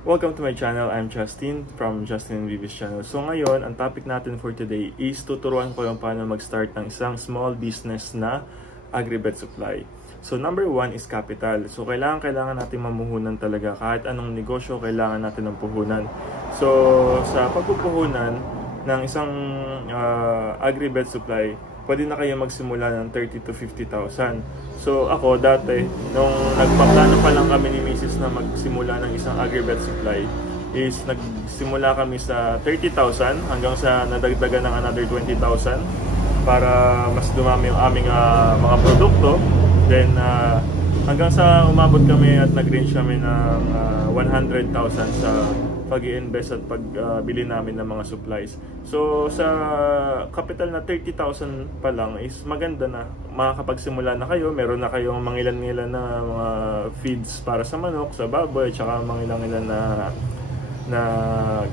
Welcome to my channel. I'm Justin from Justin Vivis Channel. So ngayon, ang topic natin for today is tuturuan ko yung paano mag-start ng isang small business na agribet supply. So number one is capital. So kailangan natin mamuhunan talaga. Kahit anong negosyo, kailangan natin ng puhunan. So sa pagpupuhunan ng isang agribet supply, pwede na kayo magsimula ng 30 to 50,000. So ako dati, nung nagpaplano pa lang kami ni Mrs. na magsimula ng isang agribet supply, is nagsimula kami sa 30,000 hanggang sa nadagdagan ng another 20,000 para mas dumami yung aming mga produkto. Then hanggang sa umabot kami at nag-range kami ng 100,000 sa pag-i-invest at pagbili namin ng mga supplies. So sa capital na 30,000 pa lang is maganda na, makakapagsimula na kayo. Meron na kayong mangilan-ngilan na mga feeds para sa manok, sa baboy, at saka mangilan-ngilan na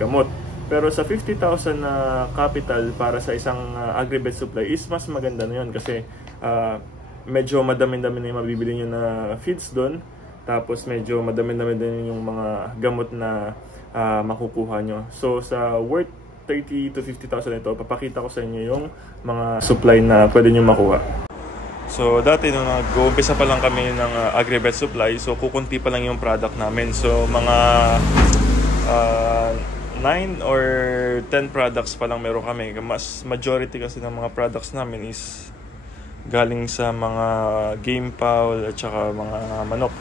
gamot. Pero sa 50,000 na capital para sa isang agribet supply is mas maganda na yun kasi medyo madami-dami na yung mabibili nyo na feeds doon. Tapos medyo madami-dami din yung mga gamot na makukuha nyo. So sa worth 30 to 50,000 ito, papakita ko sa inyo yung mga supply na pwede nyo makuha. So dati nung nag-uumpisa pa lang kami ng agribet supply, so kukunti pa lang yung product namin. So mga 9 or 10 products pa lang meron kami. Mas majority kasi ng mga products namin is galing sa mga game fowl at saka mga manok,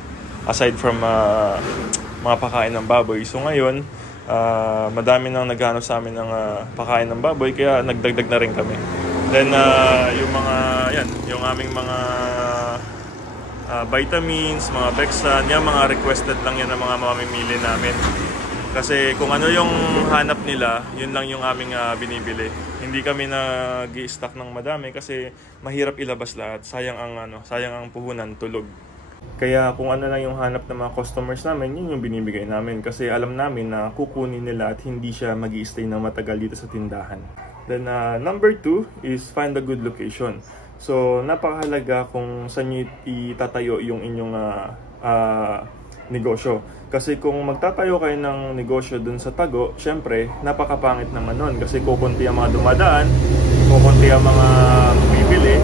aside from mga pakain ng baboy. So ngayon, madami nang naghanap sa amin ng pakain ng baboy, kaya nagdagdag na rin kami. Then yung aming mga vitamins, mga Bexan, yan mga requested lang yan ng mga mamimili namin. Kasi kung ano yung hanap nila, yun lang yung aming binibili. Hindi kami nag-i-stock ng madami kasi mahirap ilabas lahat. Sayang ang puhunan, tulog. Kaya kung ano lang yung hanap ng mga customers namin, yun yung binibigay namin. Kasi alam namin na kukunin nila at hindi siya mag-i-stay ng matagal dito sa tindahan. Then number 2 is find a good location. So napakahalaga kung saan nyo itatayo yung inyong negosyo. Kasi kung magtatayo kayo ng negosyo dun sa tago, syempre napakapangit naman nun. Kasi kukunti ang mga dumadaan, kukunti ang mga bumibili.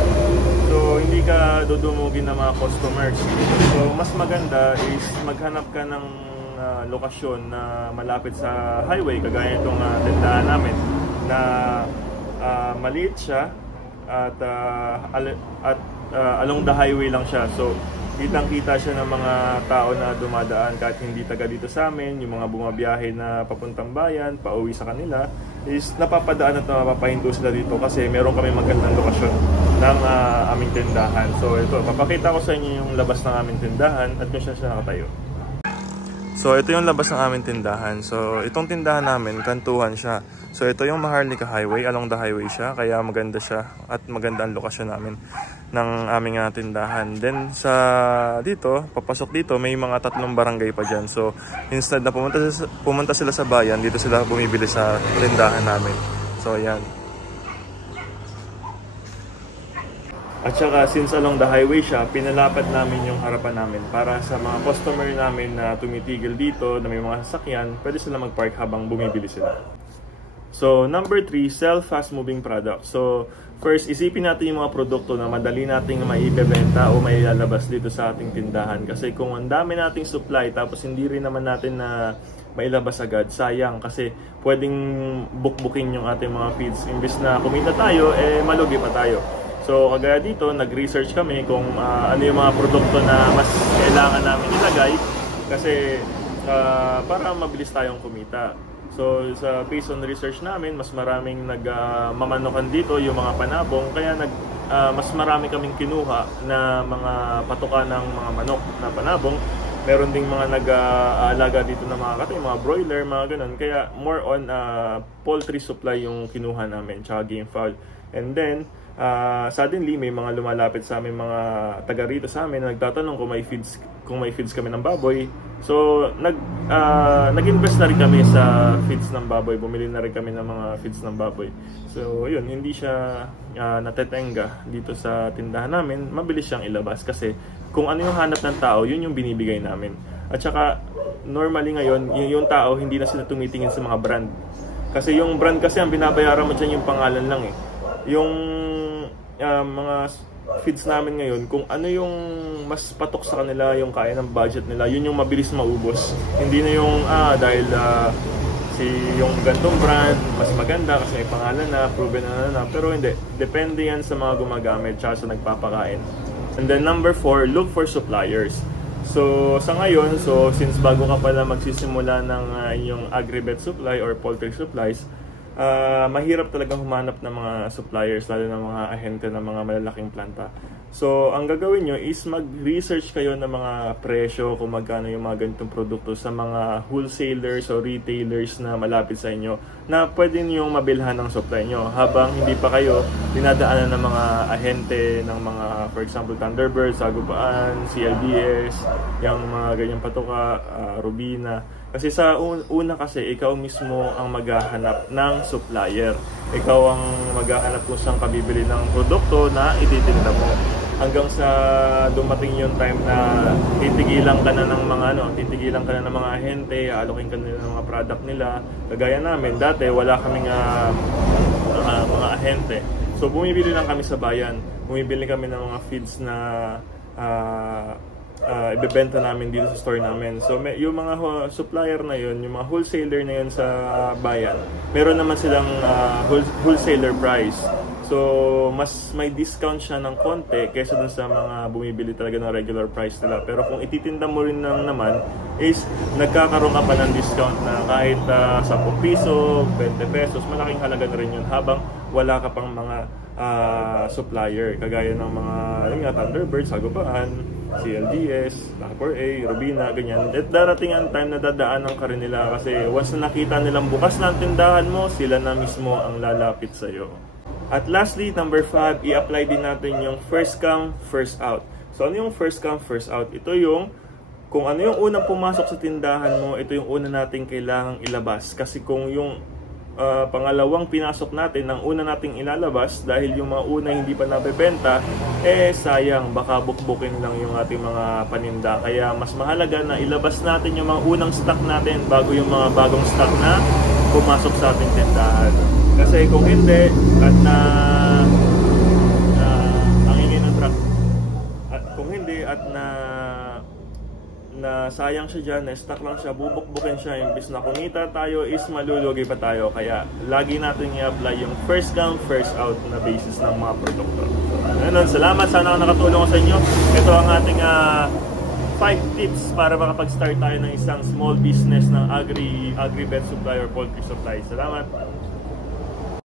So hindi ka dudumugin ng mga customers. So mas maganda is maghanap ka ng lokasyon na malapit sa highway, kagaya itong tindahan namin na maliit siya at along the highway lang siya. So kitang-kita siya ng mga tao na dumadaan kahit hindi taga dito sa amin. Yung mga bumabiyahe na papuntang bayan, pauwi sa kanila, is napapadaan at napapahinto sila dito kasi meron kami magandang lokasyon ng aming tindahan. So ito, papakita ko sa inyo yung labas ng aming tindahan at kung siya nakatayo. So ito yung labas ng aming tindahan. So itong tindahan namin, kantuhan siya. So ito yung Maharlika Highway, along the highway siya, kaya maganda siya at maganda ang lokasyon namin ng aming tindahan. Then sa dito, papasok dito, may mga 3 barangay pa dyan. So instead na pumunta sila sa bayan, dito sila bumibili sa tindahan namin. So ayan. At saka since along the highway siya, pinalapad namin yung harapan namin para sa mga customer namin na tumitigil dito, na may mga sasakyan, pwede sila mag-park habang bumibili sila. So number 3, sell fast moving products. So first, isipin natin yung mga produkto na madali nating maibebenta o mailalabas dito sa ating tindahan. Kasi kung ang dami nating supply tapos hindi rin naman natin na mailabas agad, sayang kasi pwedeng bukbukin yung ating mga feeds. Imbis na kumita tayo, malugi pa tayo. So kagaya dito, nag-research kami kung ano yung mga produkto na mas kailangan namin ilagay kasi para mabilis tayong kumita. So sa based on research namin, mas maraming nagmamanukan dito yung mga panabong, kaya mas marami kaming kinuha na mga patuka ng mga manok na panabong. Meron ding mga nag-aalaga dito ng mga katay, mga broiler, mga ganun. Kaya more on poultry supply yung kinuha namin, tsaka game fowl. And then suddenly may mga lumalapit sa amin, mga taga rito sa amin na nagtatanong kung may feeds kami ng baboy. So nag-invest na rin kami sa feeds ng baboy, bumili na rin kami ng mga feeds ng baboy. So yun, hindi siya natetenga dito sa tindahan namin, mabilis siyang ilabas kasi kung ano yung hanap ng tao, yun yung binibigay namin. At saka, normally ngayon, yung tao, hindi na sila tumitingin sa mga brand. Kasi yung brand kasi, ang binabayaran mo dyan yung pangalan lang eh. Yung mga feeds namin ngayon, kung ano yung mas patok sa kanila, yung kaya ng budget nila, yun yung mabilis maubos. Hindi na yung, dahil si yung gantong brand, mas maganda kasi may pangalan na, proven na. Pero hindi. Depende yan sa mga gumagamit, tsaka sa nagpapakain. And then number 4, look for suppliers. So sa ngayon, since bago ka pala magsisimula ng inyong agri-vet supply or poultry supplies, mahirap talaga humanap ng mga suppliers, lalo ng mga ahente ng mga malalaking planta. So ang gagawin nyo is mag-research kayo ng mga presyo, kung magkano yung mga ganitong produkto sa mga wholesalers o retailers na malapit sa inyo, na pwede nyo mabilhan ng supply nyo habang hindi pa kayo dinadaanan ng mga ahente ng mga, for example, Thunderbird, Sagupaan, CLBS, yung mga ganyang patuka, Robina. Kasi sa una kasi, ikaw mismo ang maghahanap ng supplier. Ikaw ang maghahanap kung saan ka bibili ng produkto na ititinda mo. Hanggang sa dumating yung time na titigilan ka na ng mga ahente, alokin ka nila ng mga product nila. Kagaya namin, dati wala kaming mga ahente. So bumibili lang kami sa bayan. Bumibili kami ng mga feeds na ibebenta namin dito sa store namin. So yung mga supplier na yun, yung mga wholesaler na yun sa bayan, meron naman silang wholesaler price. So mas may discount siya ng konti kaysa dun sa mga bumibili talaga ng regular price nila. Pero kung ititinda mo rin naman is nagkakaroon ka pa ng discount na kahit 10 piso, 20 pesos, malaking halaga na rin yun habang wala ka pang mga supplier kagaya ng mga Thunderbird, Sagupaan, CLDS, Blackboard A, Robina, ganyan. At darating ang time na dadaanan ka rin nila kasi once na nakita nilang bukas na ang tindahan mo, sila na mismo ang lalapit sa'yo. At lastly, number 5, i-apply din natin yung first come, first out. So ano yung first come, first out? Ito yung kung ano yung unang pumasok sa tindahan mo, ito yung una nating kailangang ilabas. Kasi kung yung pangalawang pinasok natin, ang una nating ilalabas dahil yung mga una hindi pa nabebenta, sayang, baka bukbukin lang yung ating mga paninda. Kaya mas mahalaga na ilabas natin yung mga unang stock natin bago yung mga bagong stock na pumasok sa ating tindahan. Kasi kung hindi, at ang ingay ng truck, at kung hindi at na sayang siya dyan, na-stuck lang siya, bubukbukin siya, imbis na kumita tayo is malulugi pa tayo. Kaya lagi natin i-apply yung first come, first out na basis ng mga produkto. So ganun, salamat, sana nakatulong ko sa inyo. Ito ang ating 5 tips para makapag-start tayo ng isang small business ng agri-vet supply or poultry supply. Salamat!